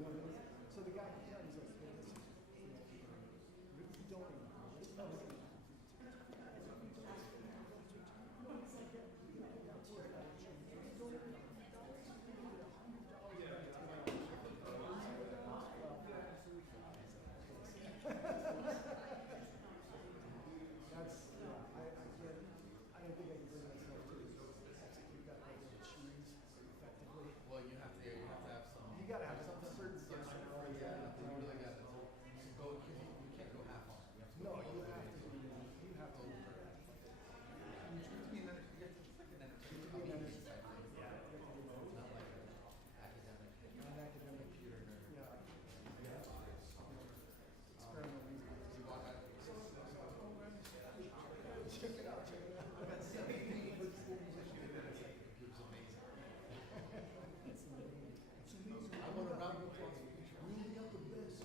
So the guy comes out, he's like, "Hey, this is, you don't even That's, yeah, I get it. I don't think I can bring myself to execute that level of cheese effectively. Well, you have to have some. You gotta have some certain personality. Yeah, you really got to go. You can't go half on. You have to No, go you have to be, you have to be. You have to be an entertainer. Yeah. Not like an academic. An academic Computer nerd. Yeah. Experimental music. You walk out. Check it out, check it out. I've got 17 musician minutes. The computer's amazing. It's amazing. It's amazing. I want a round of applause. Really got the best.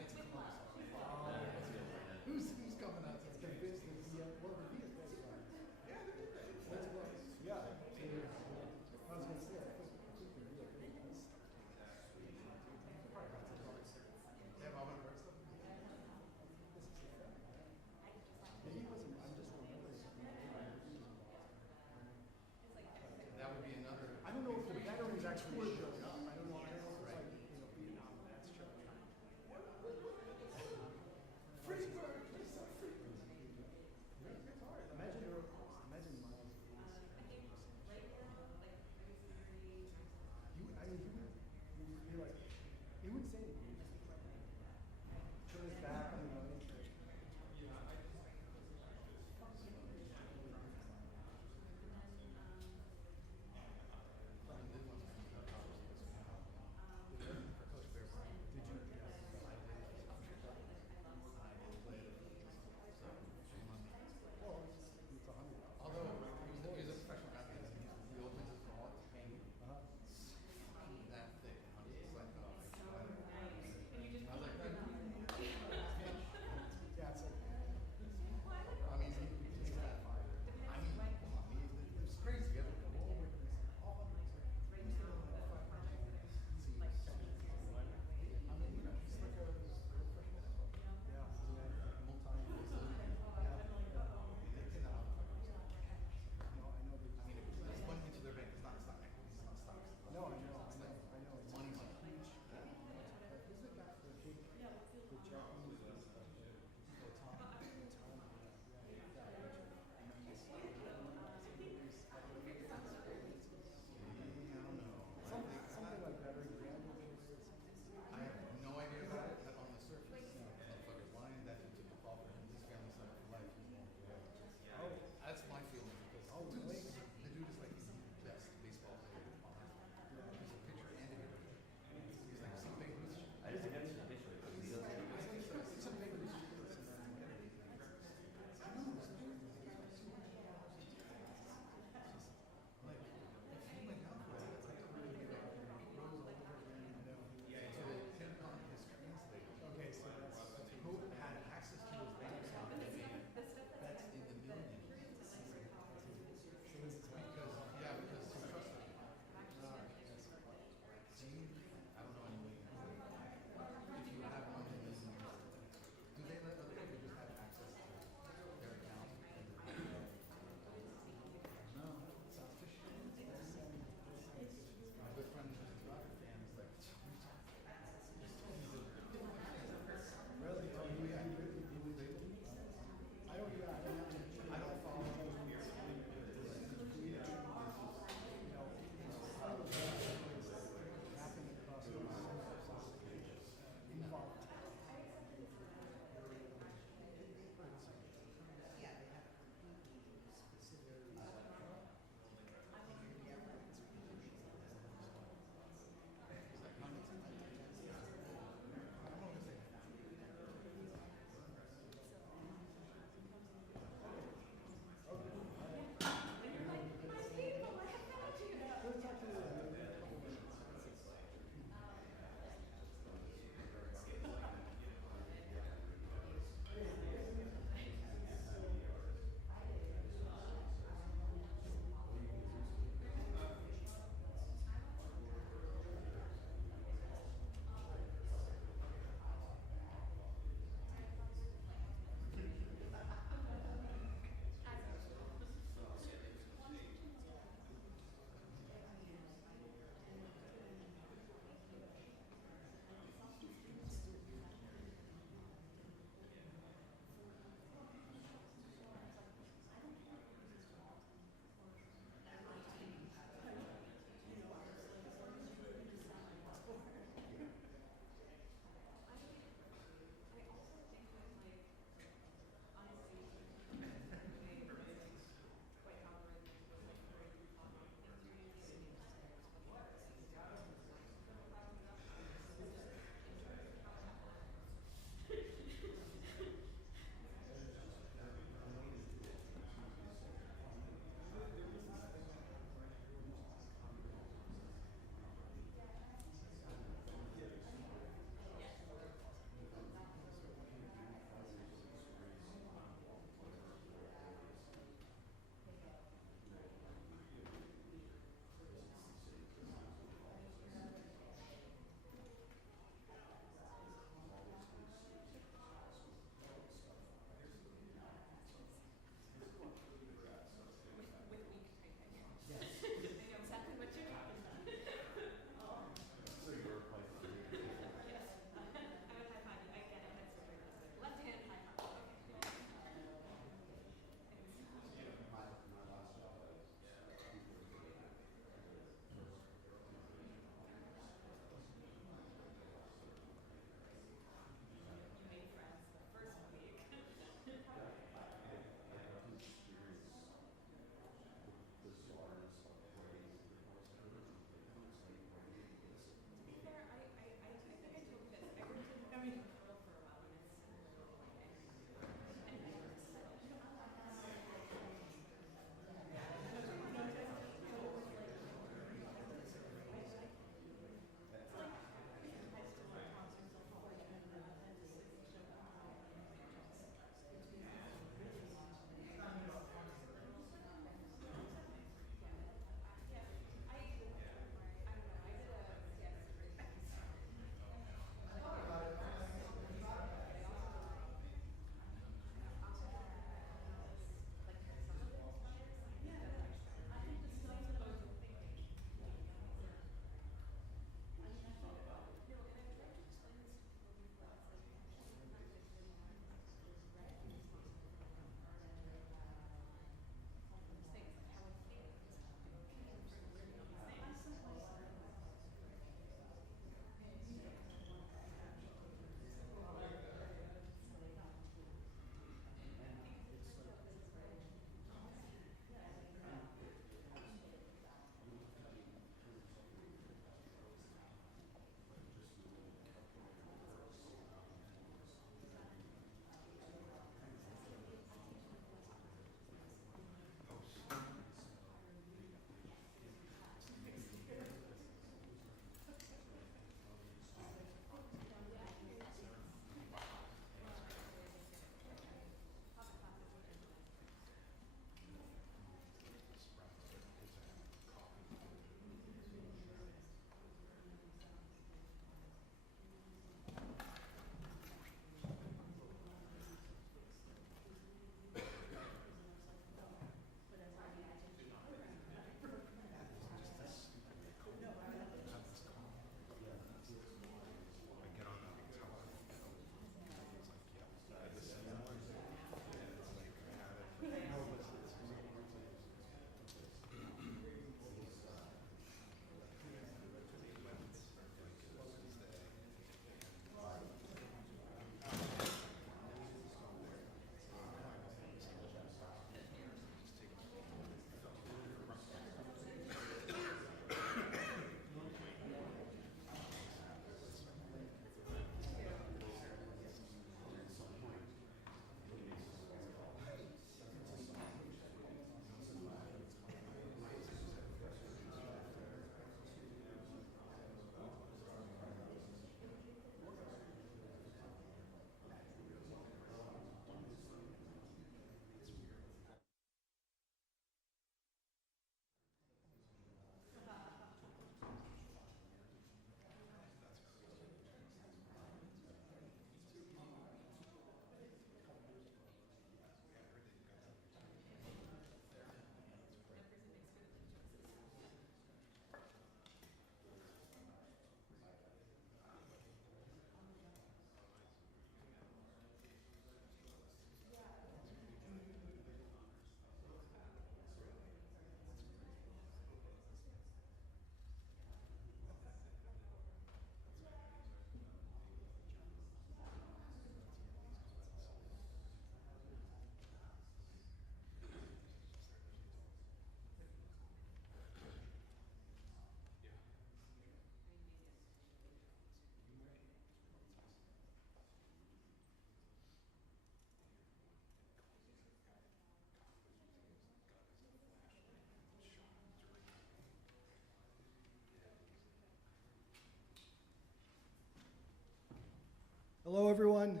Hello, everyone.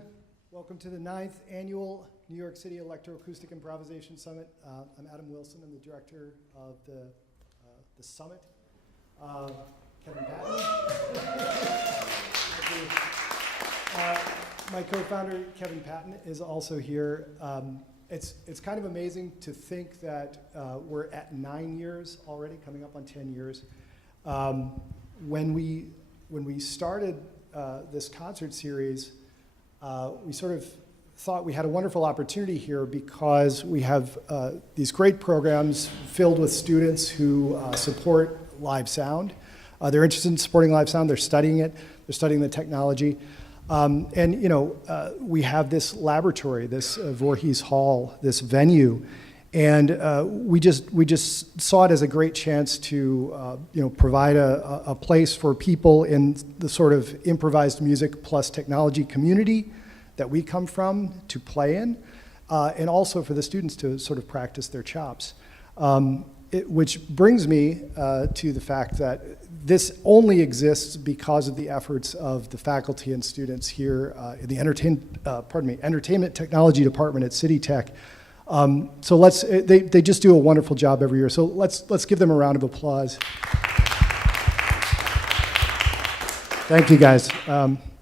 Welcome to the 9th Annual New York City Electroacoustic Improvisation Summit. I'm Adam Wilson. I'm the director of the summit. Kevin Patton. My co-founder, Kevin Patton, is also here. It's kind of amazing to think that we're at 9 years already, coming up on 10 years. When we started this concert series, we sort of thought we had a wonderful opportunity here because we have these great programs filled with students who support live sound. They're interested in supporting live sound. They're studying it. They're studying the technology. And we have this laboratory, this Voorhees Hall, this venue, and we just saw it as a great chance to provide a place for people in the sort of improvised music plus technology community that we come from to play in, and also for the students to sort of practice their chops. Which brings me to the fact that this only exists because of the efforts of the faculty and students here in the Entertainment Technology Department at City Tech. So they just do a wonderful job every year. So let's give them a round of applause. Thank you, guys.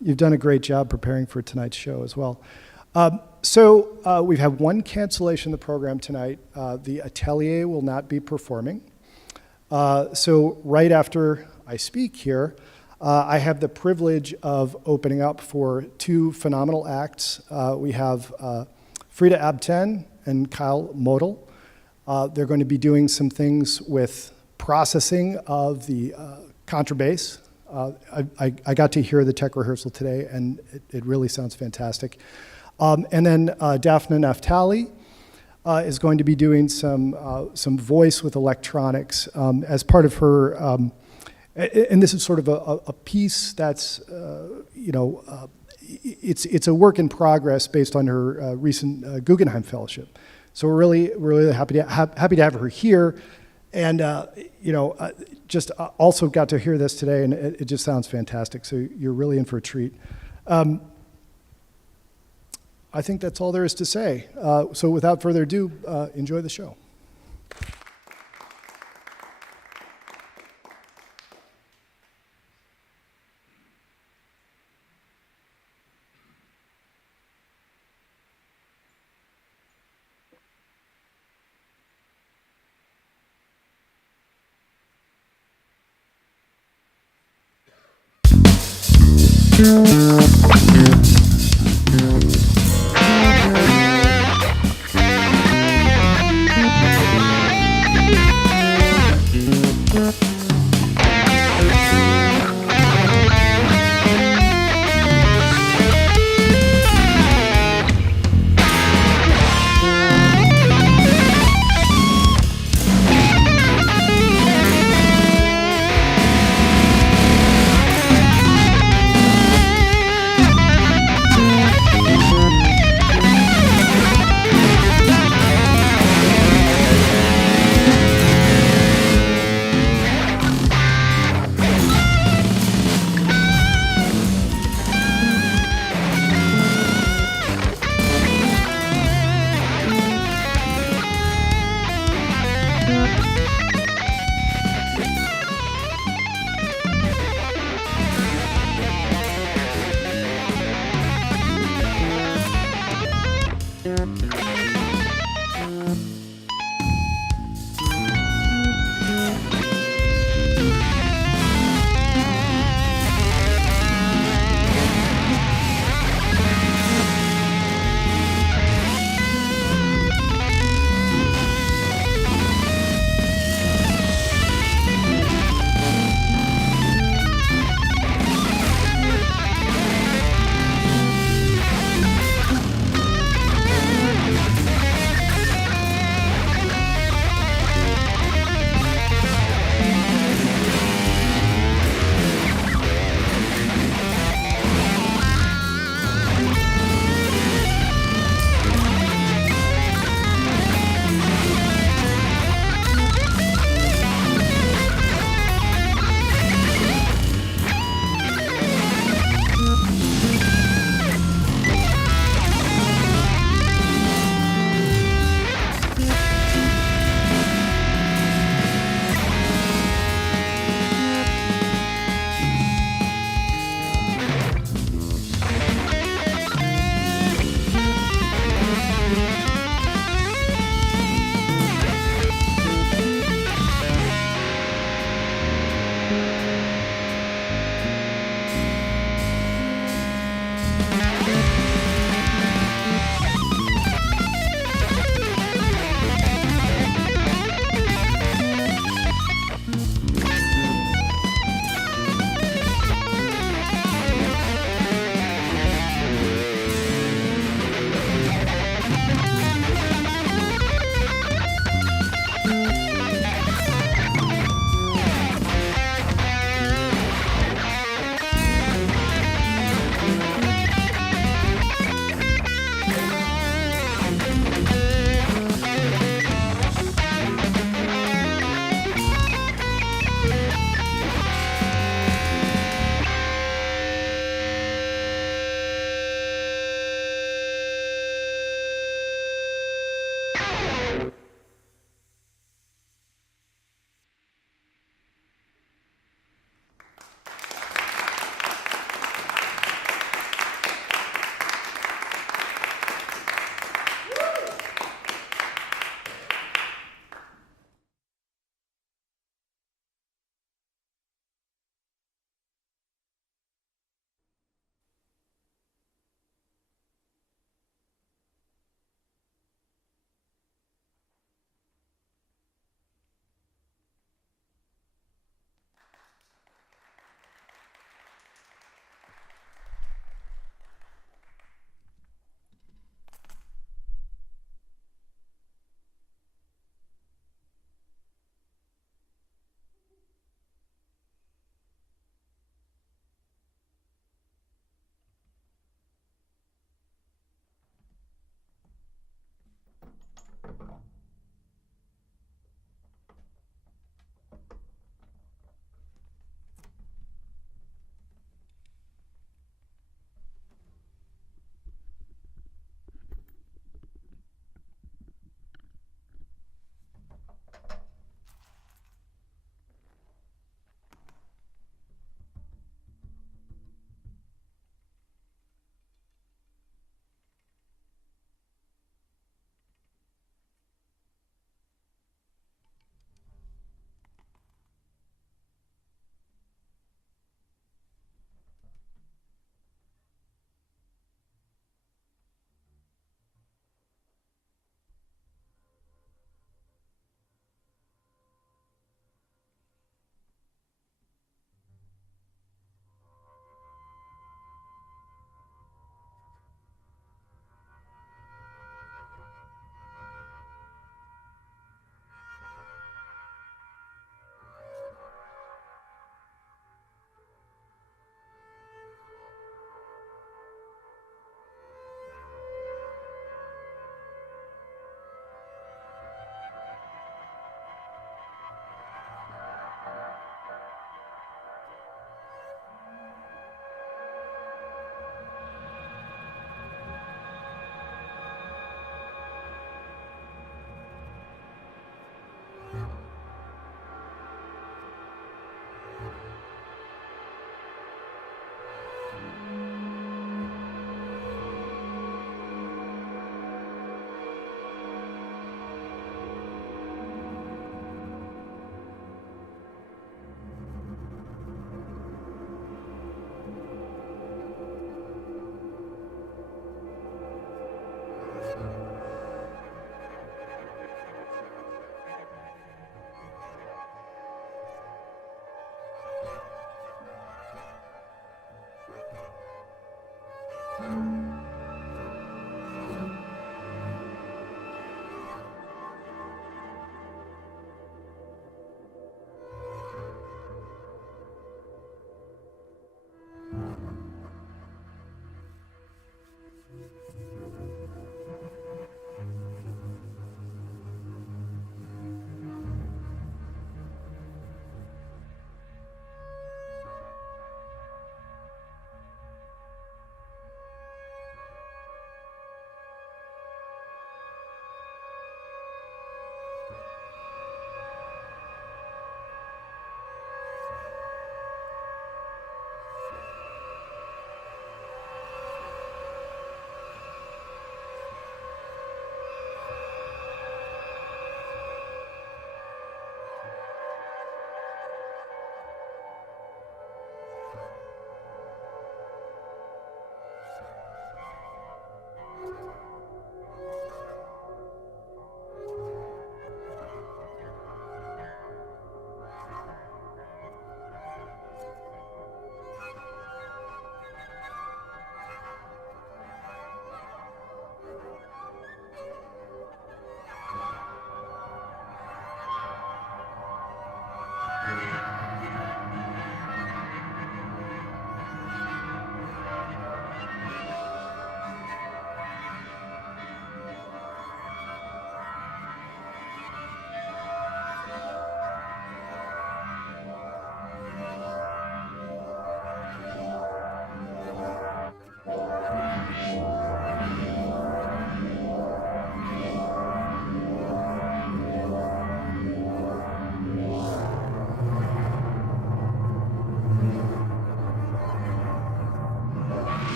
You've done a great job preparing for tonight's show as well. So we've had one cancellation of the program tonight. The Atelier will not be performing. So right after I speak here, I have the privilege of opening up for two phenomenal acts. We have Frida Abten and Kyle Model. They're going to be doing some things with processing of the contrabass. I got to hear the tech rehearsal today, and it really sounds fantastic. And then Daphne Naftali is going to be doing some voice with electronics as part of her, and this is sort of a piece that's, it's a work in progress based on her recent Guggenheim Fellowship. So we're really happy to have her here, and just also got to hear this today, and it just sounds fantastic. So you're really in for a treat. I think that's all there is to say. So without further ado, enjoy the show.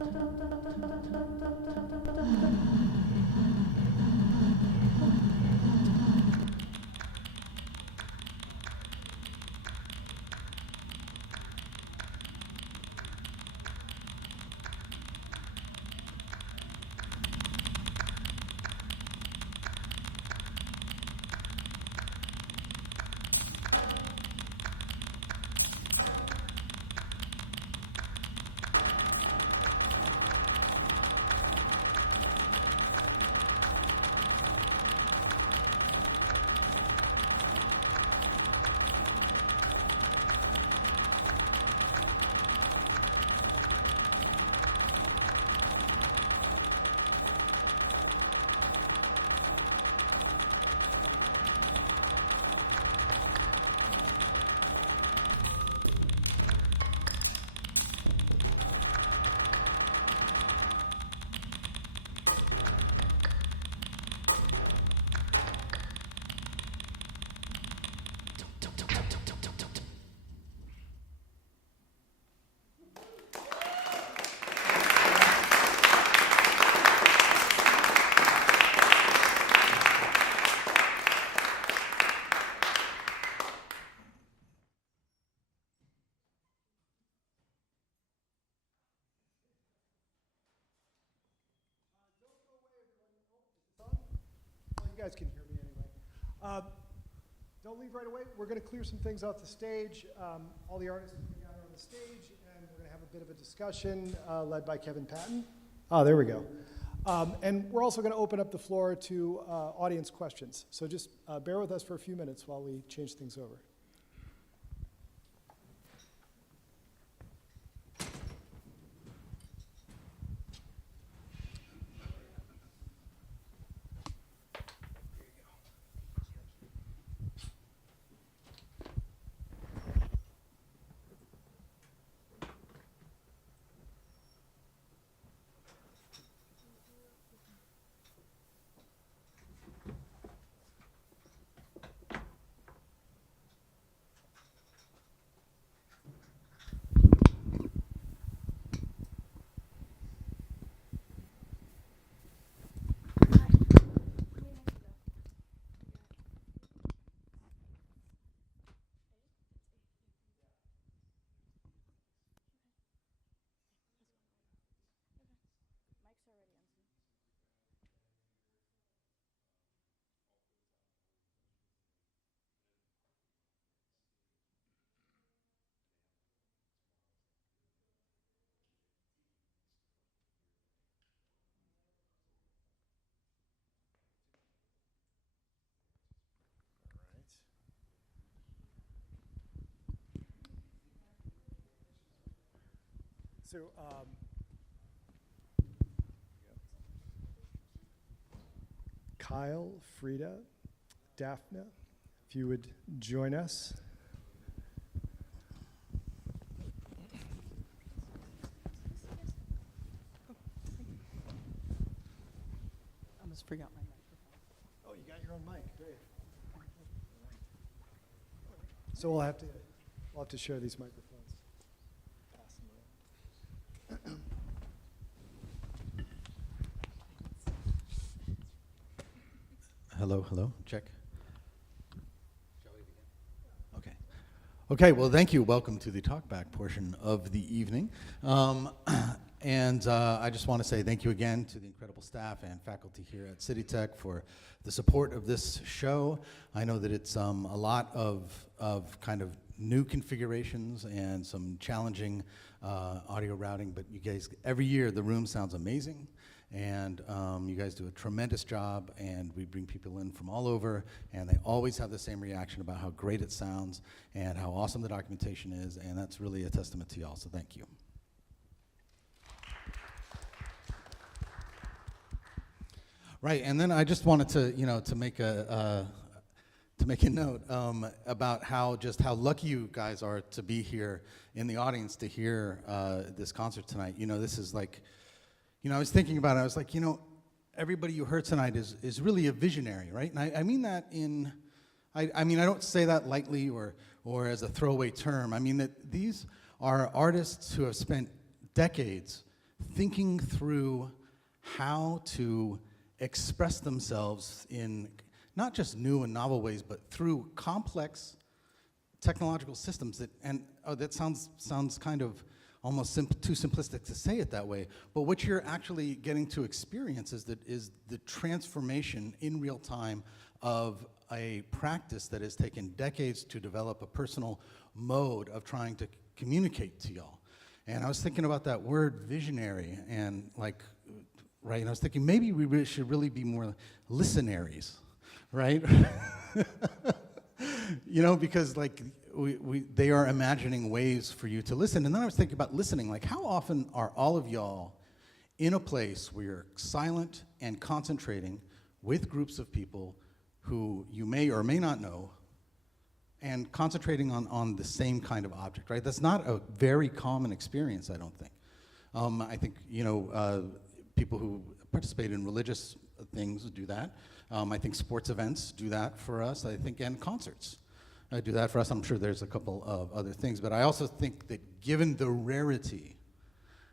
You guys can hear me anyway. Don't leave right away. We're going to clear some things off the stage. All the artists are going to gather on the stage, and we're going to have a bit of a discussion led by Kevin Patton. Oh, there we go. And we're also going to open up the floor to audience questions. So just bear with us for a few minutes while we change things over. So, Kyle, Frida, Daphne, if you would join us. I almost forgot my microphone. Oh, you got your own mic, great. So we'll have to share these microphones. Pass them around. Hello, hello, check. Shall we begin? Okay. Okay, well, thank you. Welcome to the talkback portion of the evening. I just want to say thank you again to the incredible staff and faculty here at City Tech for the support of this show. I know that it's a lot of kind of new configurations and some challenging audio routing, but you guys, every year the room sounds amazing. And you guys do a tremendous job, and we bring people in from all over, and they always have the same reaction about how great it sounds and how awesome the documentation is, and that's really a testament to y'all, so thank you. Right, and then I just wanted to, to make a note about how lucky you guys are to be here in the audience to hear this concert tonight. This is like, I was thinking about it. I was like, everybody you heard tonight is really a visionary, right? And I mean that I don't say that lightly or as a throwaway term. I mean that these are artists who have spent decades thinking through how to express themselves in not just new and novel ways, but through complex technological systems that sounds kind of almost too simplistic to say it that way, but what you're actually getting to experience is the transformation in real time of a practice that has taken decades to develop a personal mode of trying to communicate to y'all. And I was thinking about that word visionary, and like, right, and I was thinking maybe we should really be more listenaries, right? You know, because like they are imagining ways for you to listen. And then I was thinking about listening, like how often are all of y'all in a place where you're silent and concentrating with groups of people who you may or may not know, and concentrating on the same kind of object, right? That's not a very common experience, I don't think. I think, you know, people who participate in religious things do that. I think sports events do that for us, I think, and concerts do that for us. I'm sure there's a couple of other things, but I also think that given the rarity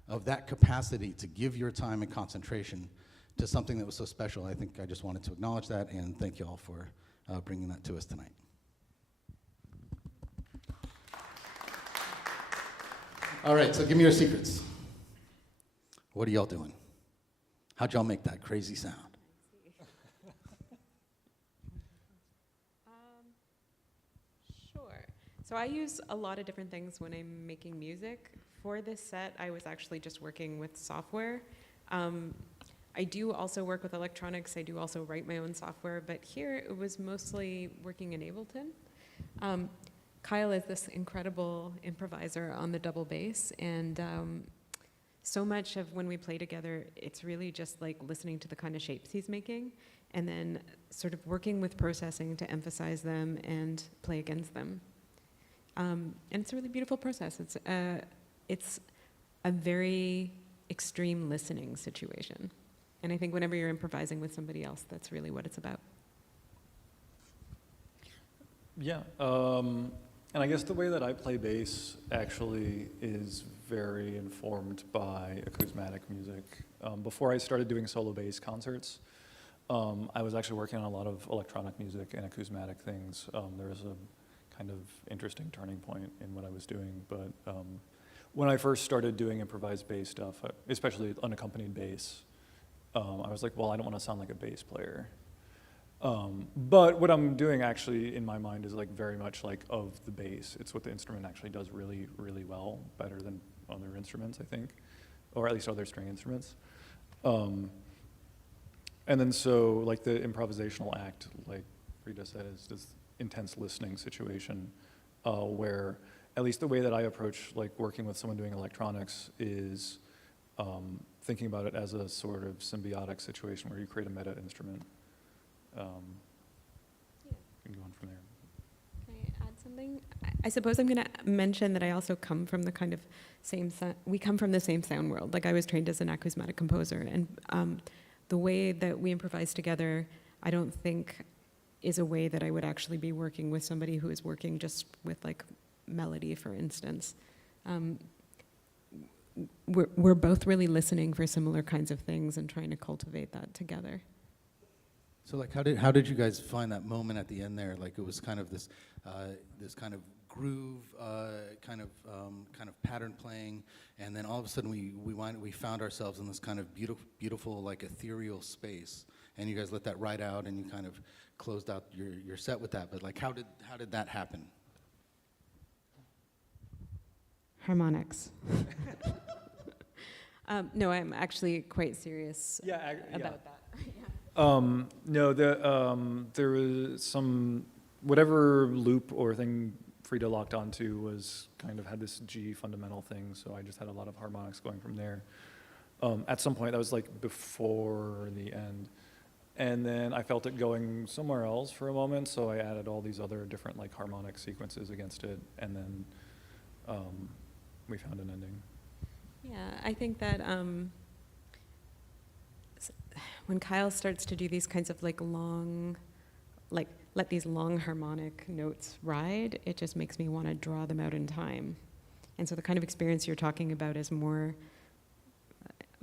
of that capacity to give your time and concentration to something that was so special, I think I just wanted to acknowledge that and thank you all for bringing that to us tonight. All right, so give me your secrets. What are y'all doing? How'd y'all make that crazy sound? Sure. So I use a lot of different things when I'm making music. For this set, I was actually just working with software. I do also work with electronics. I do also write my own software, but here it was mostly working in Ableton. Kyle is this incredible improviser on the double bass, and so much of when we play together, it's really just like listening to the kind of shapes he's making, and then sort of working with processing to emphasize them and play against them. And it's a really beautiful process. It's a very extreme listening situation. And I think whenever you're improvising with somebody else, that's really what it's about. Yeah, and I guess the way that I play bass actually is very informed by acousmatic music. Before I started doing solo bass concerts, I was actually working on a lot of electronic music and acousmatic things. There was a kind of interesting turning point in what I was doing, but when I first started doing improvised bass stuff, especially unaccompanied bass, I was like, well, I don't want to sound like a bass player. But what I'm doing actually in my mind is like very much like of the bass. It's what the instrument actually does really, really well, better than other instruments, I think, or at least other string instruments. And then so like the improvisational act, like Rita said, is this intense listening situation where at least the way that I approach like working with someone doing electronics is thinking about it as a sort of symbiotic situation where you create a meta instrument. You can go on from there. Can I add something? I suppose I'm going to mention that I also come from the kind of we come from the same sound world. Like I was trained as an acousmatic composer, and the way that we improvise together, I don't think is a way that I would actually be working with somebody who is working just with like melody, for instance. We're both really listening for similar kinds of things and trying to cultivate that together. So like, how did you guys find that moment at the end there? Like it was kind of this kind of groove, kind of pattern playing, and then all of a sudden we found ourselves in this kind of beautiful like ethereal space, and you guys let that ride out, and you kind of closed out your set with that. But like, how did that happen? Harmonics. No, I'm actually quite serious about that. No, there was some, whatever loop or thing Frida locked onto was kind of had this G fundamental thing, so I just had a lot of harmonics going from there. At some point, that was like before the end. And then I felt it going somewhere else for a moment, so I added all these other different like harmonic sequences against it, and then we found an ending. Yeah, I think that when Kyle starts to do these kinds of like long, like let these long harmonic notes ride, it just makes me want to draw them out in time. And so the kind of experience you're talking about is more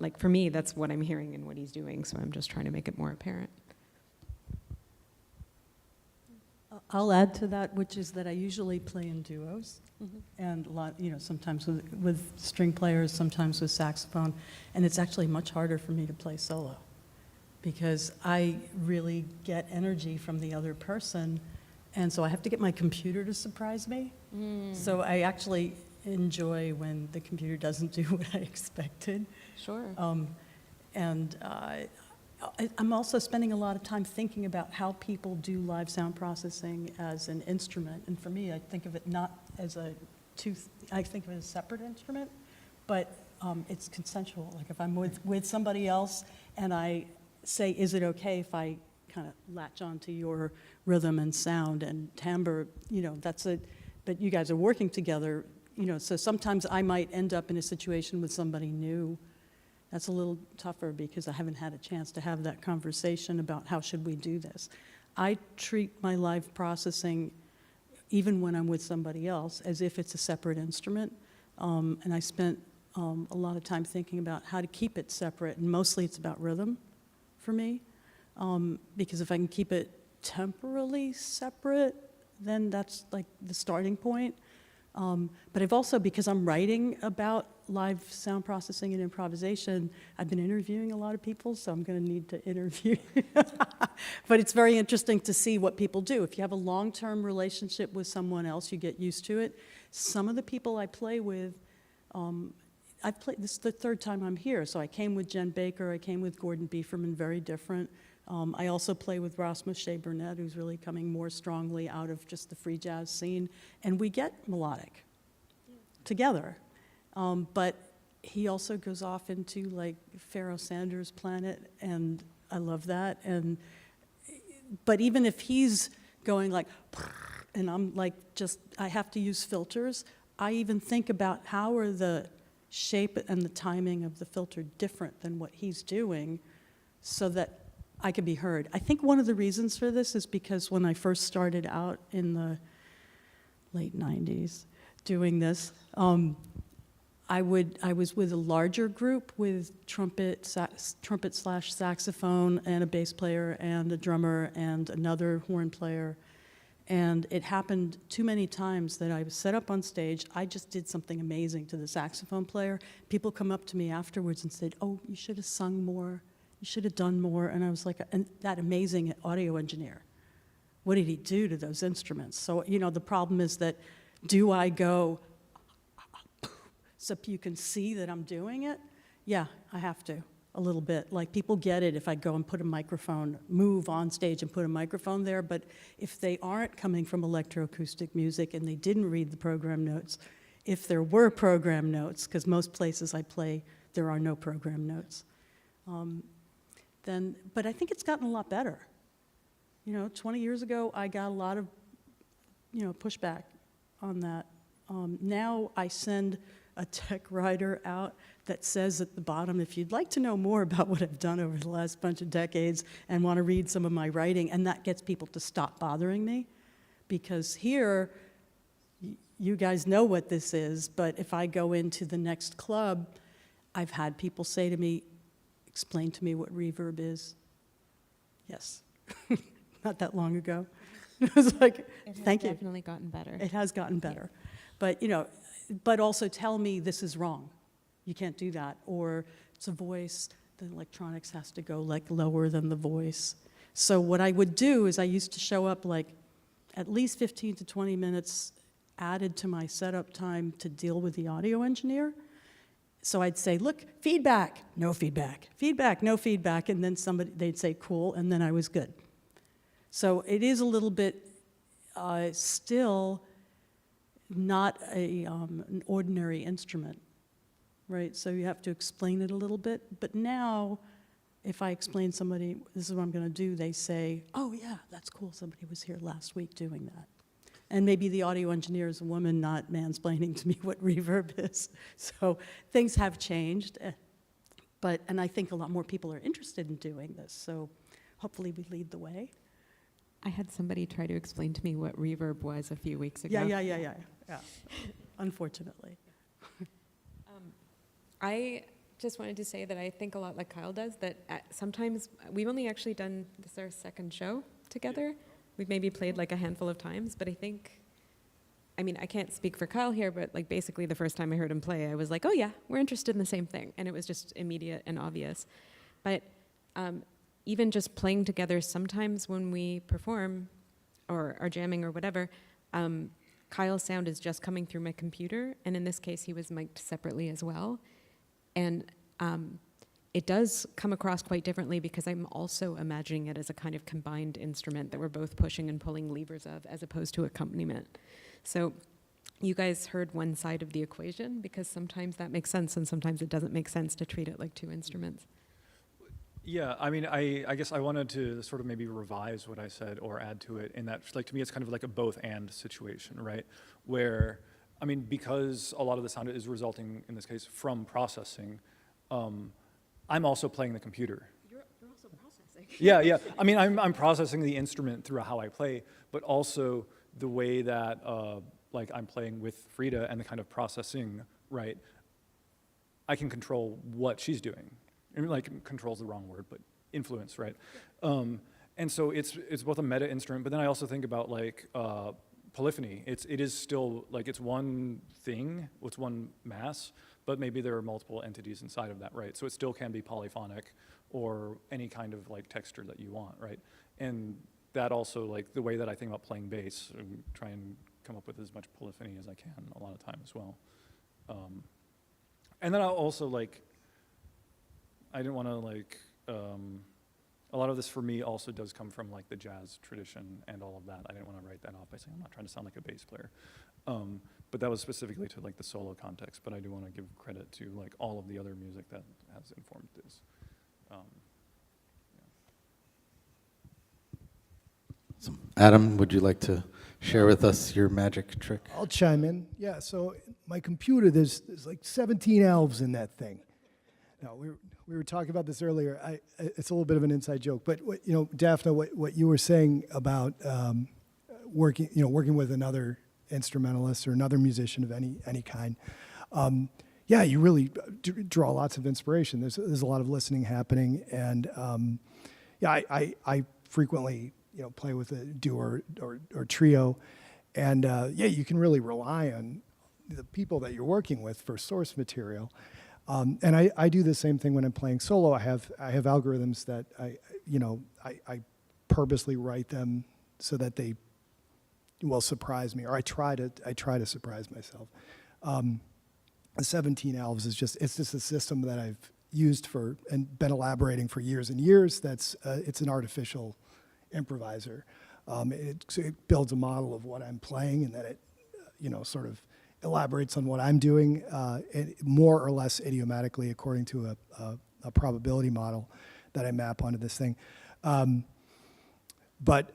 like, for me, that's what I'm hearing and what he's doing, so I'm just trying to make it more apparent. I'll add to that, which is that I usually play in duos, and a lot, sometimes with string players, sometimes with saxophone, and it's actually much harder for me to play solo because I really get energy from the other person, and so I have to get my computer to surprise me. So I actually enjoy when the computer doesn't do what I expected. Sure. And I'm also spending a lot of time thinking about how people do live sound processing as an instrument. And for me, I think of it not as I think of it as a separate instrument, but it's consensual. Like if I'm with somebody else and I say, is it okay if I kind of latch onto your rhythm and sound and timbre, but you guys are working together, so sometimes I might end up in a situation with somebody new. That's a little tougher because I haven't had a chance to have that conversation about how should we do this. I treat my live processing, even when I'm with somebody else, as if it's a separate instrument. And I spent a lot of time thinking about how to keep it separate, and mostly it's about rhythm for me. Because if I can keep it temporally separate, then that's like the starting point. But I've also, because I'm writing about live sound processing and improvisation, I've been interviewing a lot of people, so I'm going to need to interview. But it's very interesting to see what people do. If you have a long-term relationship with someone else, you get used to it. Some of the people I play with, this is the third time I'm here, so I came with Jen Baker, I came with Gordon Bieferman, very different. I also play with Rasmus Shea Burnett, who's really coming more strongly out of just the free jazz scene, and we get melodic together. But he also goes off into like Pharoah Sanders' Planet, and I love that. But even if he's going like, and I'm like I have to use filters, I even think about how are the shape and the timing of the filter different than what he's doing so that I can be heard. I think one of the reasons for this is because when I first started out in the late 90s doing this, I was with a larger group with trumpet / saxophone and a bass player and a drummer and another horn player. And it happened too many times that I was set up on stage. I just did something amazing to the saxophone player. People come up to me afterwards and said, "Oh, you should have sung more. You should have done more." And I was like, and that amazing audio engineer, what did he do to those instruments? So, the problem is that, do I go so you can see that I'm doing it? Yeah, I have to, a little bit. Like, people get it if I go and put a microphone, move on stage and put a microphone there, but if they aren't coming from electroacoustic music and they didn't read the program notes, if there were program notes, because most places I play, there are no program notes, but I think it's gotten a lot better. 20 years ago, I got a lot of, pushback on that. Now I send a tech writer out that says at the bottom, if you'd like to know more about what I've done over the last bunch of decades and want to read some of my writing, and that gets people to stop bothering me, because here, you guys know what this is, but if I go into the next club, I've had people say to me, "Explain to me what reverb is." Yes, not that long ago. It was like, thank you. It's definitely gotten better. It has gotten better. But, but also tell me this is wrong. You can't do that. Or it's a voice, the electronics has to go like lower than the voice. So what I would do is I used to show up like at least 15 to 20 minutes added to my setup time to deal with the audio engineer. So I'd say, look, feedback, no feedback, feedback, no feedback, and then they'd say, cool, and then I was good. So it is a little bit still not an ordinary instrument, right? So you have to explain it a little bit. But now, if I explain somebody, this is what I'm going to do, they say, oh yeah, that's cool, somebody was here last week doing that. And maybe the audio engineer is a woman, not mansplaining to me what reverb is. So things have changed. And I think a lot more people are interested in doing this. So hopefully we lead the way. I had somebody try to explain to me what reverb was a few weeks ago. Yeah. Unfortunately. just wanted to say that I think a lot like Kyle does, that sometimes we've only actually done, this is our second show together. We've maybe played like a handful of times, but I think, I mean, I can't speak for Kyle here, but like basically the first time I heard him play, I was like, oh yeah, we're interested in the same thing. And it was just immediate and obvious. But even just playing together, sometimes when we perform or are jamming or whatever, Kyle's sound is just coming through my computer. And in this case, he was mic'd separately as well. And it does come across quite differently because I'm also imagining it as a kind of combined instrument that we're both pushing and pulling levers of, as opposed to accompaniment. So you guys heard one side of the equation, because sometimes that makes sense and sometimes it doesn't make sense to treat it like two instruments. Yeah, I mean, I guess I wanted to sort of maybe revise what I said or add to it, in that, like, to me, it's kind of like a both-and situation, right? Where, I mean, because a lot of the sound is resulting, in this case, from processing, I'm also playing the computer. You're also processing. Yeah. I mean, I'm processing the instrument through how I play, but also the way that, like, I'm playing with Frida and the kind of processing, right? I can control what she's doing. I mean, like, control's the wrong word, but influence, right? Yeah. And so it's both a meta instrument, but then I also think about, like, polyphony. It is still, like, it's one thing, it's one mass, but maybe there are multiple entities inside of that, right? So it still can be polyphonic or any kind of, like, texture that you want, right? And that also, like, the way that I think about playing bass, and try and come up with as much polyphony as I can a lot of time as well. And then I'll also, like, I didn't want to, like, a lot of this for me also does come from, like, the jazz tradition and all of that. I didn't want to write that off by saying I'm not trying to sound like a bass player. But that was specifically to, like, the solo context, but I do want to give credit to, like, all of the other music that has informed this. So, Adam, would you like to share with us your magic trick? I'll chime in. Yeah, so my computer, there's like 17 elves in that thing. No, we were talking about this earlier. It's a little bit of an inside joke, but Daphne, what you were saying about working with another instrumentalist or another musician of any kind, yeah, you really draw lots of inspiration. There's a lot of listening happening, and yeah, I frequently play with a duo or trio, and yeah, you can really rely on the people that you're working with for source material. And I do the same thing when I'm playing solo. I have algorithms that I purposely write them so that they will surprise me, or I try to surprise myself. The 17 elves is just a system that I've used for and been elaborating for years and years. It's an artificial improviser. It builds a model of what I'm playing, and then it sort of elaborates on what I'm doing, more or less idiomatically according to a probability model that I map onto this thing. But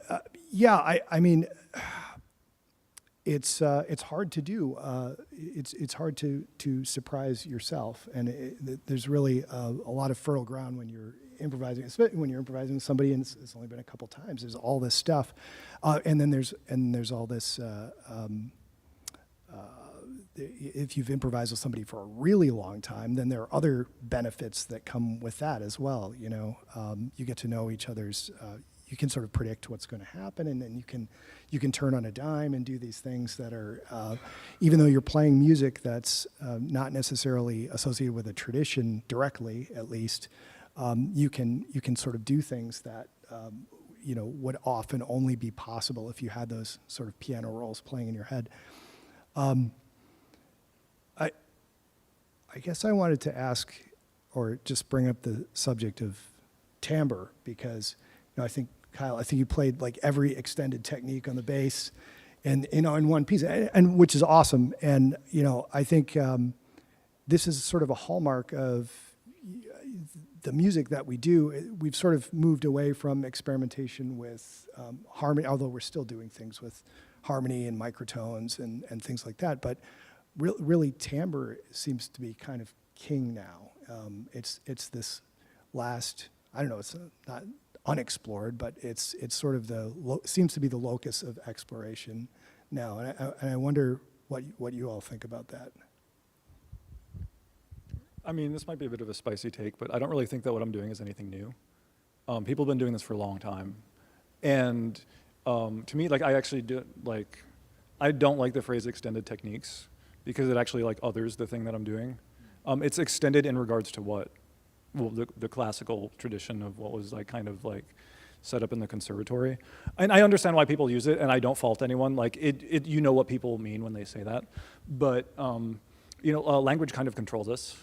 yeah, I mean, it's hard to do. It's hard to surprise yourself, and there's really a lot of fertile ground when you're improvising, especially when you're improvising with somebody and it's only been a couple times. There's all this stuff, and then there's all this. If you've improvised with somebody for a really long time, then there are other benefits that come with that as well. You get to know each other's. You can sort of predict what's going to happen, and then you can turn on a dime and do these things that are, even though you're playing music that's not necessarily associated with a tradition directly, at least, you can sort of do things that would often only be possible if you had those sort of piano rolls playing in your head. I guess I wanted to ask, or just bring up the subject of timbre, because I think, Kyle, you played like every extended technique on the bass, and in one piece, and which is awesome. And I think this is sort of a hallmark of the music that we do. We've sort of moved away from experimentation with harmony, although we're still doing things with harmony and microtones and things like that. But really, timbre seems to be kind of king now. It's this last, I don't know, it's not unexplored, but it's sort of seems to be the locus of exploration now. And I wonder what you all think about that. I mean, this might be a bit of a spicy take, but I don't really think that what I'm doing is anything new. People have been doing this for a long time. And to me, like, I actually do, like, I don't like the phrase extended techniques because it actually, like, others the thing that I'm doing. It's extended in regards to what? Well, the classical tradition of what was, like, kind of, like, set up in the conservatory. And I understand why people use it, and I don't fault anyone. Like, you know what people mean when they say that. But, you know, language kind of controls us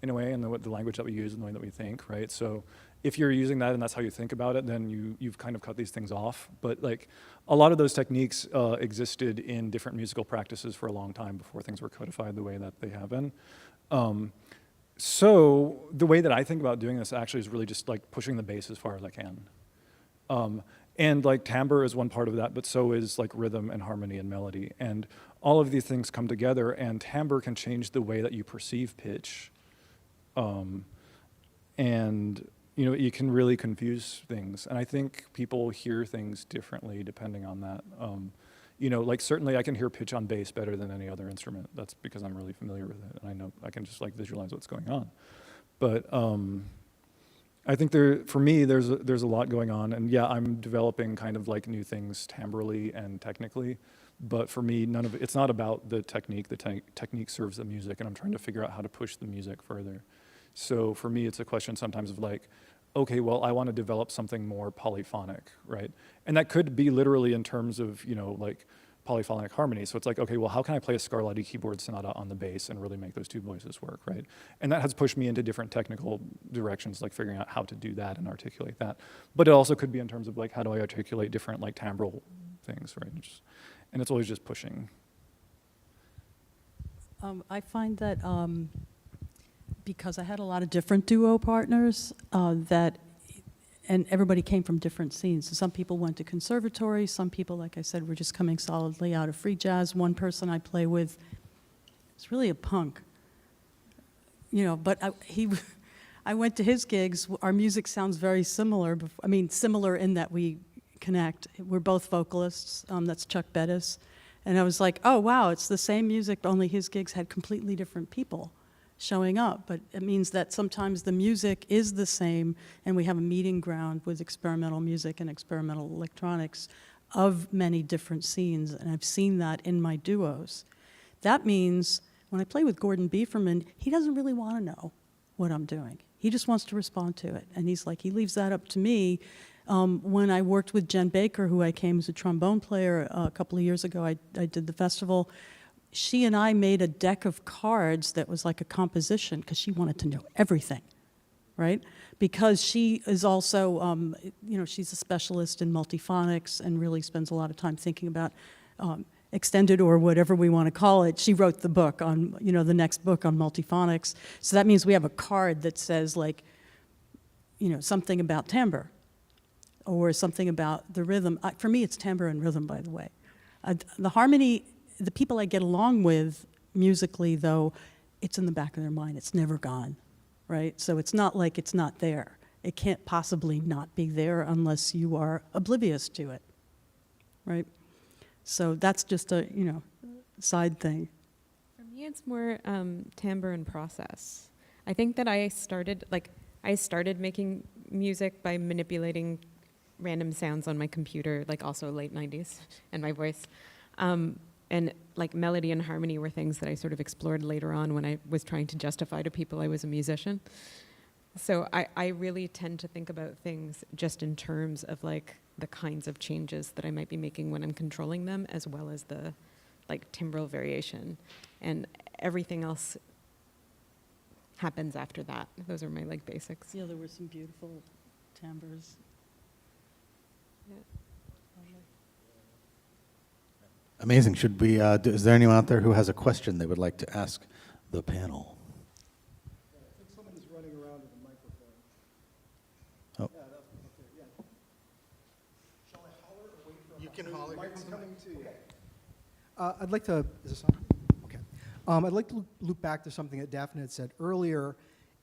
in a way, and the language that we use and the way that we think, right? So if you're using that and that's how you think about it, then you've kind of cut these things off. But, like, a lot of those techniques existed in different musical practices for a long time before things were codified the way that they have been. So the way that I think about doing this actually is really just, like, pushing the bass as far as I can. And, like, timbre is one part of that, but so is, like, rhythm and harmony and melody. And all of these things come together, and timbre can change the way that you perceive pitch. And, you know, you can really confuse things. And I think people hear things differently depending on that. You know, like, certainly I can hear pitch on bass better than any other instrument. That's because I'm really familiar with it, and I know I can just, like, visualize what's going on. But I think for me, there's a lot going on, and yeah, I'm developing kind of, like, new things timbrally and technically. But for me, none of it's not about the technique. The technique serves the music, and I'm trying to figure out how to push the music further. So for me, it's a question sometimes of, like, okay, well, I want to develop something more polyphonic, right? And that could be literally in terms of, you know, like, polyphonic harmony. So it's like, okay, well, how can I play a Scarlatti keyboard sonata on the bass and really make those two voices work, right? And that has pushed me into different technical directions, like figuring out how to do that and articulate that. But it also could be in terms of, like, how do I articulate different, like, timbral things, right? And it's always just pushing. I find that because I had a lot of different duo partners and everybody came from different scenes. So some people went to conservatory, some people, like I said, were just coming solidly out of free jazz. One person I play with is really a punk, you know, but I went to his gigs. Our music sounds very similar. I mean, similar in that we connect. We're both vocalists. That's Chuck Bettis. And I was like, oh, wow, it's the same music, only his gigs had completely different people showing up. But it means that sometimes the music is the same, and we have a meeting ground with experimental music and experimental electronics of many different scenes, and I've seen that in my duos. That means when I play with Gordon Bieferman, he doesn't really want to know what I'm doing. He just wants to respond to it, and he's like, he leaves that up to me. When I worked with Jen Baker, who I came as a trombone player a couple of years ago, I did the festival. She and I made a deck of cards that was like a composition because she wanted to know everything, right? Because she is also, you know, she's a specialist in multiphonics and really spends a lot of time thinking about extended or whatever we want to call it. She wrote the book on, you know, the next book on multiphonics. So that means we have a card that says, like, you know, something about timbre or something about the rhythm. For me, it's timbre and rhythm, by the way. The harmony, the people I get along with musically, though, it's in the back of their mind. It's never gone, right? So it's not like it's not there. It can't possibly not be there unless you are oblivious to it, right? So that's just a, you know, side thing. For me, it's more timbre and process. I think that I started making music by manipulating random sounds on my computer, like also late 90s, and my voice. And like melody and harmony were things that I sort of explored later on when I was trying to justify to people I was a musician. So I really tend to think about things just in terms of, like, the kinds of changes that I might be making when I'm controlling them, as well as the, like, timbral variation. And everything else happens after that. Those are my, like, basics. Yeah, there were some beautiful timbres. Yeah. Amazing. Should we, is there anyone out there who has a question they would like to ask the panel? I think someone is running around with a microphone. Oh. Yeah, that's okay, yeah. Shall I holler or wait for a You can holler. mic's coming to you. I'd like to, is this on? Okay. I'd like to loop back to something that Daphne had said earlier,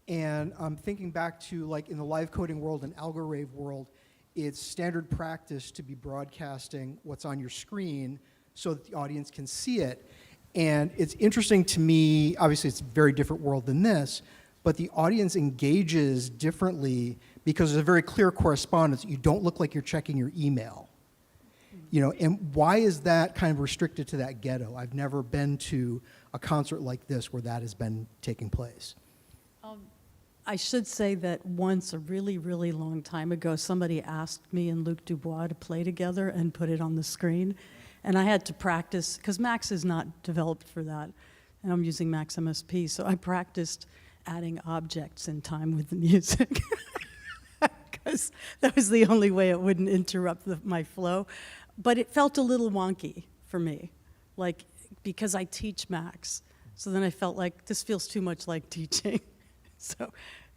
and I'm thinking back to, like, in the live coding world and algorave world, it's standard practice to be broadcasting what's on your screen so that the audience can see it. And it's interesting to me, obviously it's a very different world than this, but the audience engages differently because there's a very clear correspondence. You don't look like you're checking your email. You know, and why is that kind of restricted to that ghetto? I've never been to a concert like this where that has been taking place. I should say that once, a really, really long time ago, somebody asked me and Luc Dubois to play together and put it on the screen. And I had to practice, because Max is not developed for that, and I'm using Max MSP, so I practiced adding objects in time with the music, because that was the only way it wouldn't interrupt my flow. But it felt a little wonky for me, like, because I teach Max. So then I felt like this feels too much like teaching.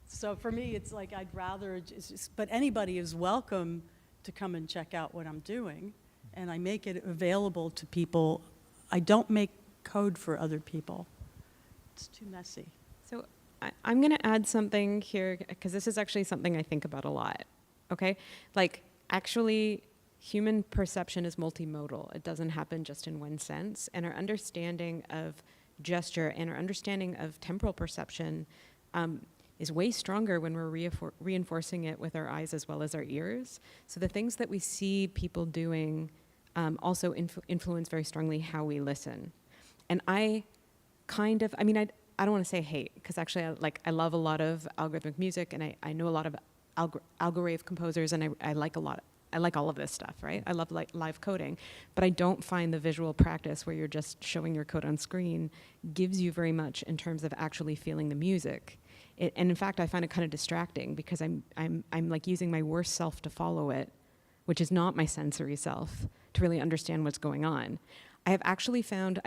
So for me, it's like I'd rather but anybody is welcome to come and check out what I'm doing, and I make it available to people. I don't make code for other people. It's too messy. So I'm going to add something here, because this is actually something I think about a lot, okay? Like, actually, human perception is multimodal. It doesn't happen just in one sense. And our understanding of gesture and our understanding of temporal perception is way stronger when we're reinforcing it with our eyes as well as our ears. So the things that we see people doing also influence very strongly how we listen. And I don't want to say hate, because actually I love a lot of algorithmic music, and I know a lot of algorave composers, and I like all of this stuff, right? I love live coding, but I don't find the visual practice where you're just showing your code on screen gives you very much in terms of actually feeling the music. And in fact, I find it kind of distracting, because I'm like using my worst self to follow it, which is not my sensory self, to really understand what's going on. I have actually found,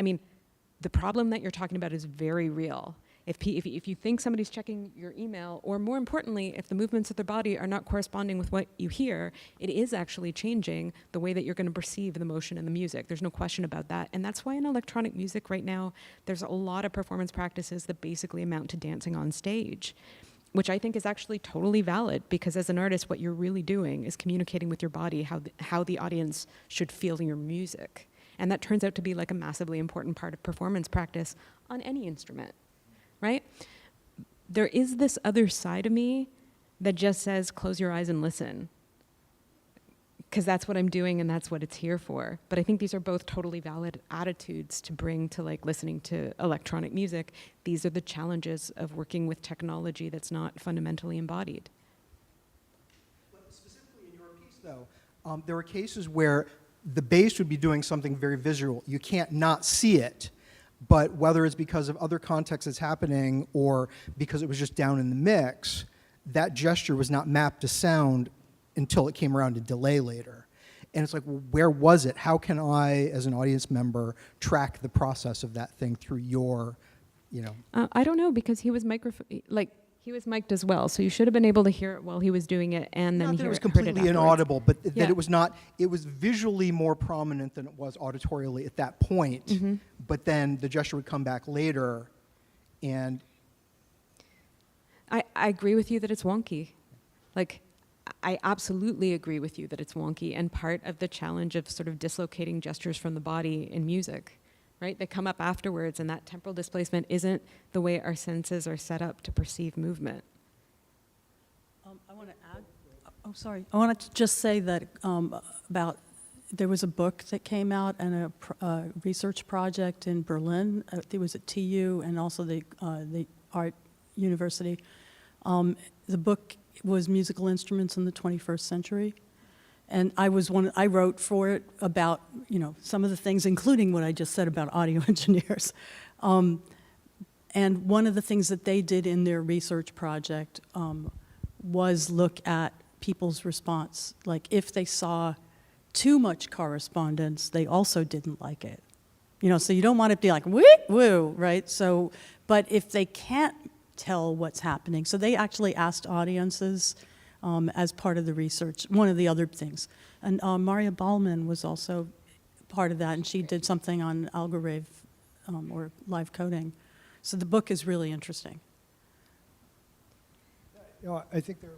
the problem that you're talking about is very real. If you think somebody's checking your email, or more importantly, if the movements of their body are not corresponding with what you hear, it is actually changing the way that you're going to perceive the motion and the music. There's no question about that. And that's why in electronic music right now, there's a lot of performance practices that basically amount to dancing on stage, which I think is actually totally valid, because as an artist, what you're really doing is communicating with your body how the audience should feel your music. And that turns out to be like a massively important part of performance practice on any instrument. Right? There is this other side of me that just says, close your eyes and listen. Because that's what I'm doing and that's what it's here for. But I think these are both totally valid attitudes to bring to like listening to electronic music. These are the challenges of working with technology that's not fundamentally embodied. But specifically in your piece, though, there are cases where the bass would be doing something very visual. You can't not see it. But whether it's because of other contexts it's happening or because it was just down in the mix, that gesture was not mapped to sound until it came around to delay later. And it's like, well, where was it? How can I, as an audience member, track the process of that thing through your, I don't know, because he was he was mic'd as well, so you should have been able to hear it while he was doing it, and then Not that hear it was heard it completely afterwards. inaudible, but Yeah. that it was not, it was visually more prominent than it was auditorially at that point. Mhm. But then the gesture would come back later, and I agree with you that it's wonky. Like, I absolutely agree with you that it's wonky, and part of the challenge of sort of dislocating gestures from the body in music, right? They come up afterwards, and that temporal displacement isn't the way our senses are set up to perceive movement. I want to add, I wanted to just say that there was a book that came out and a research project in Berlin. It was at TU and also the Art University. The book was Musical Instruments in the 21st Century. And I wrote for it about, some of the things, including what I just said about audio engineers. And one of the things that they did in their research project was look at people's response. Like, if they saw too much correspondence, they also didn't like it. So you don't want it to be like, woo, woo, right? So, but if they can't tell what's happening, so they actually asked audiences as part of the research, one of the other things. And Maria Ballman was also part of that, and she did something on algorave or live coding. So the book is really interesting. I think there.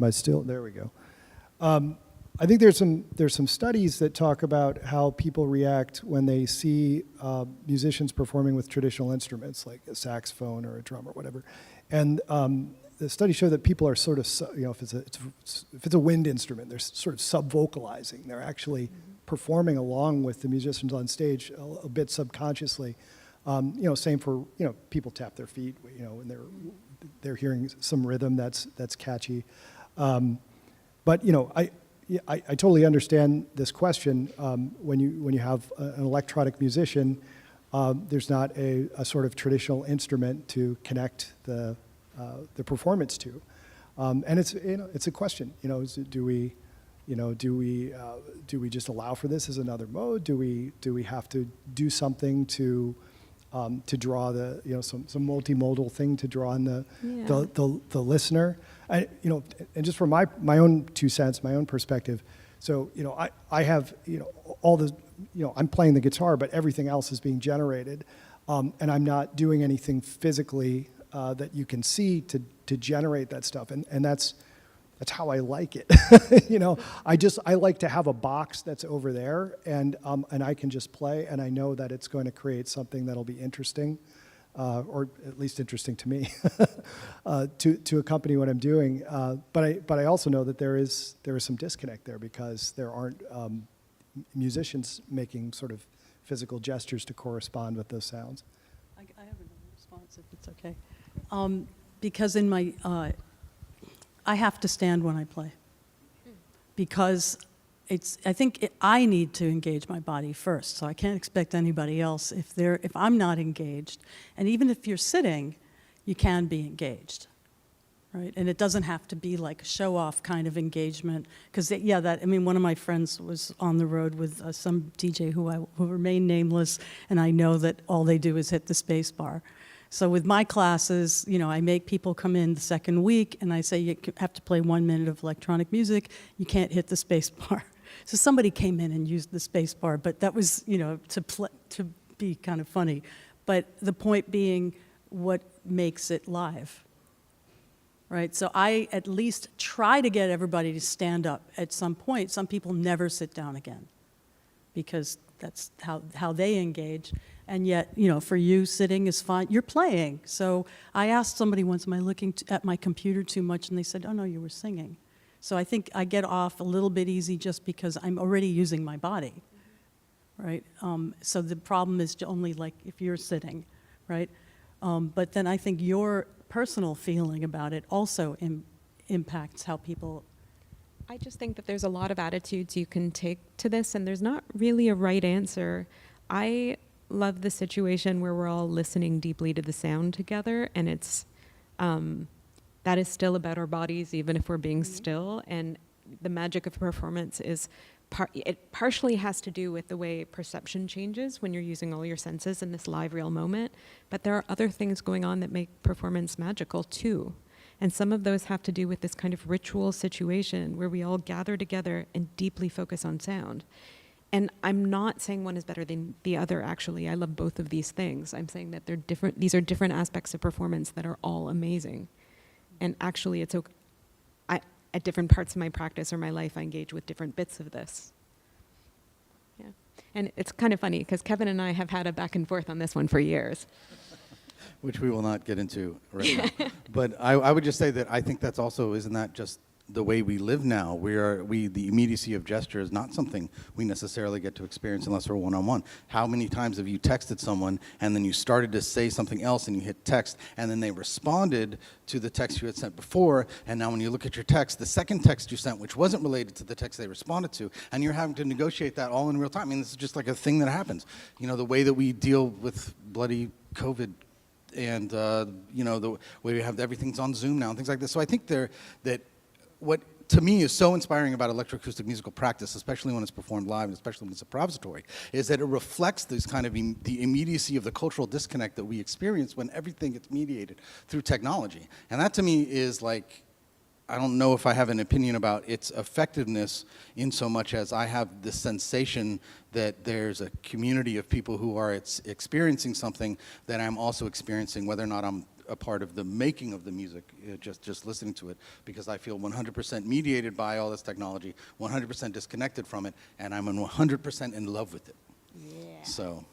Am I still? There we go. I think there's some studies that talk about how people react when they see musicians performing with traditional instruments like a saxophone or a drum or whatever, and the studies show that people are sort of if it's a wind instrument, they're sort of sub-vocalizing. They're actually performing along with the musicians on stage a bit subconsciously. Same for people tap their feet when they're hearing some rhythm that's catchy, but I totally understand this question. When you have an electronic musician, there's not a sort of traditional instrument to connect the performance to, and it's a question. Do we just allow for this as another mode? Do we have to do something to draw some multimodal thing to draw in the listener? And just from my own 2 cents, my own perspective. So I have all the I'm playing the guitar, but everything else is being generated, and I'm not doing anything physically that you can see to generate that stuff, and that's how I like it. I like to have a box that's over there, and I can just play, and I know that it's going to create something that'll be interesting, or at least interesting to me, to accompany what I'm doing. But I also know that there is some disconnect there because there aren't musicians making sort of physical gestures to correspond with those sounds. I have another response if it's okay. Because in my, I have to stand when I play. Because I think I need to engage my body first, so I can't expect anybody else if I'm not engaged. And even if you're sitting, you can be engaged, right? And it doesn't have to be like a show-off kind of engagement, because one of my friends was on the road with some DJ who remain nameless, and I know that all they do is hit the space bar. So with my classes, I make people come in the second week, and I say you have to play 1 minute of electronic music. You can't hit the space bar. So somebody came in and used the space bar, but that was, to be kind of funny. But the point being, what makes it live, right? So I at least try to get everybody to stand up at some point. Some people never sit down again because that's how they engage. And yet, for you, sitting is fine. You're playing. So I asked somebody once, am I looking at my computer too much? And they said, oh, no, you were singing. So I think I get off a little bit easy just because I'm already using my body, right? So the problem is only like if you're sitting, right? But then I think your personal feeling about it also impacts how people. I just think that there's a lot of attitudes you can take to this, and there's not really a right answer. I love the situation where we're all listening deeply to the sound together, and it's that is still about our bodies, even if we're being still. And the magic of performance is it partially has to do with the way perception changes when you're using all your senses in this live, real moment. But there are other things going on that make performance magical too. And some of those have to do with this kind of ritual situation where we all gather together and deeply focus on sound. And I'm not saying one is better than the other, actually. I love both of these things. I'm saying that they're different. These are different aspects of performance that are all amazing. And actually, it's okay. At different parts of my practice or my life, I engage with different bits of this. Yeah. And it's kind of funny, because Kevin and I have had a back and forth on this one for years. Which we will not get into right now. But I would just say that I think that's also, isn't that just the way we live now? The immediacy of gesture is not something we necessarily get to experience unless we're one-on-one. How many times have you texted someone and then you started to say something else and you hit text and then they responded to the text you had sent before, and now when you look at your text, the second text you sent, which wasn't related to the text they responded to, and you're having to negotiate that all in real time. I mean, this is just like a thing that happens. The way that we deal with bloody COVID and, the way we have everything's on Zoom now and things like this. So I think that what to me is so inspiring about electroacoustic musical practice, especially when it's performed live and especially when it's improvisatory, is that it reflects this kind of the immediacy of the cultural disconnect that we experience when everything gets mediated through technology. And that to me is like, I don't know if I have an opinion about its effectiveness in so much as I have the sensation that there's a community of people who are experiencing something that I'm also experiencing, whether or not I'm a part of the making of the music, just listening to it, because I feel 100% mediated by all this technology, 100% disconnected from it, and I'm 100% in love with it. Yeah. So,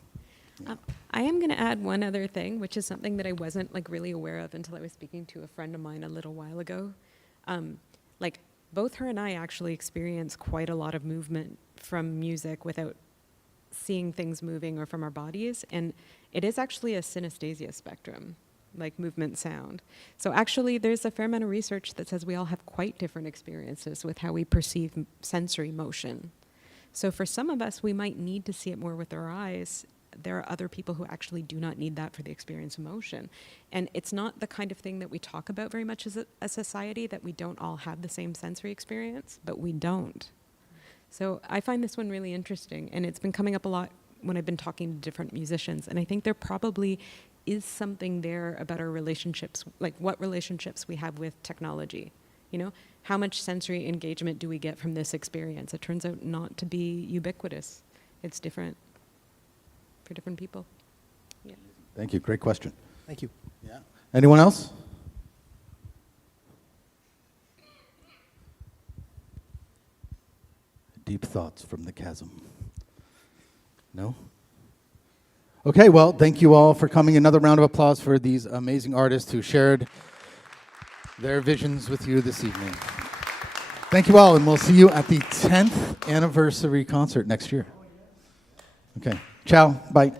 I am going to add one other thing, which is something that I wasn't like really aware of until I was speaking to a friend of mine a little while ago. Like both her and I actually experience quite a lot of movement from music without seeing things moving or from our bodies, and it is actually a synesthesia spectrum, like movement sound. So actually there's a fair amount of research that says we all have quite different experiences with how we perceive sensory motion. So for some of us, we might need to see it more with our eyes. There are other people who actually do not need that for the experience of motion. And it's not the kind of thing that we talk about very much as a society, that we don't all have the same sensory experience, but we don't. So I find this one really interesting, and it's been coming up a lot when I've been talking to different musicians, and I think there probably is something there about our relationships, like what relationships we have with technology. You know, how much sensory engagement do we get from this experience? It turns out not to be ubiquitous. It's different for different people. Yeah. thank you. Great question. Thank you. Yeah. Anyone else? Deep thoughts from the chasm. No? Okay, well, thank you all for coming. Another round of applause for these amazing artists who shared their visions with you this evening. Thank you all, and we'll see you at the 10th anniversary concert next year. Okay, ciao, bye.